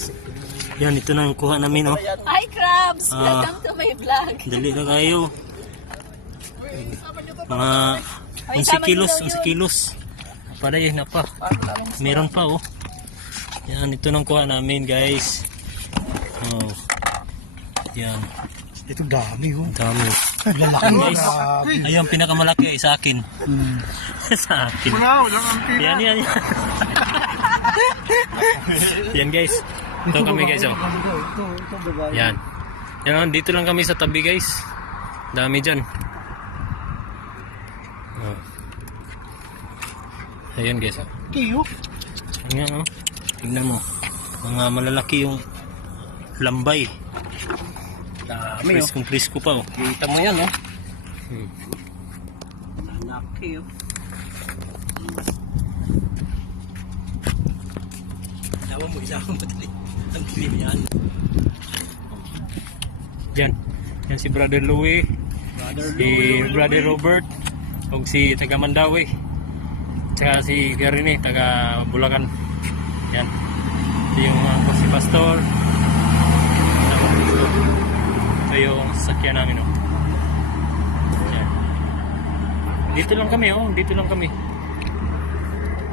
guys. Yan, ito na ang kuha namin, oh. Hi crabs! Welcome to my vlog. Dali na kayo. Mga 11 kilos, 11 kilos. Paday na pa. Meron pa, oh. Yan, ito nang kuha namin, guys. Oh. Yan. Ito dami, oh. Dami. Guys, ayun, pinakamalaki ay sa akin. Sa akin. Yan, yan, yan. Yan, guys. Ito kami, guys, oh. Yan. Yan, dito lang kami sa tabi, guys. Dami dyan. Oh. Ayan, guys, oh. Kiyo. Ayan, oh. Tingnan mo. Mga malalaki yung lambay. Dami, oh. Presko pa, oh. Kita mo yan, oh. Malaki oh. Ilawan mo madali. Ang dilim yan. Yan. Yan si Brother Louie. Brother Robert. O si taga Mandawi. Tsaka si Garine, taga Bulacan. Yan. Ito yung si Pastor. Ito yung sasakyan namin, oh. Yan. Dito lang kami, oh. Dito lang kami.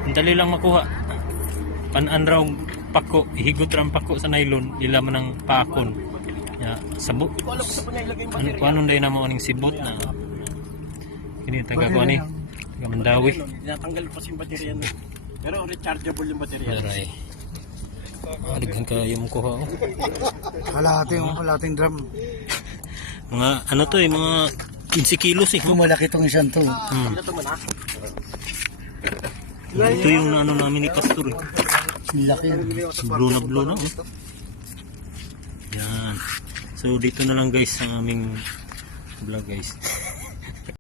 Ang dali lang makuha. Panan raw pako, higot ram pako sa nylon, ilaman ng pakon. Ya, sabot. Ano dai na mo aning sibot na. Kini taga ko ani, taga Mandawi. Tinatanggal pa si baterya na. Pero rechargeable yung baterya. Daray. Alighan ka yung kuha, oh. Kalahating drum. Mga ano to eh, mga 15 kilos eh. Malaki tong isang to. Ito yung ano namin ni Pastor, eh. Laki. Blue na, oh. Yan. So dito na lang, guys, ang aming vlog, guys.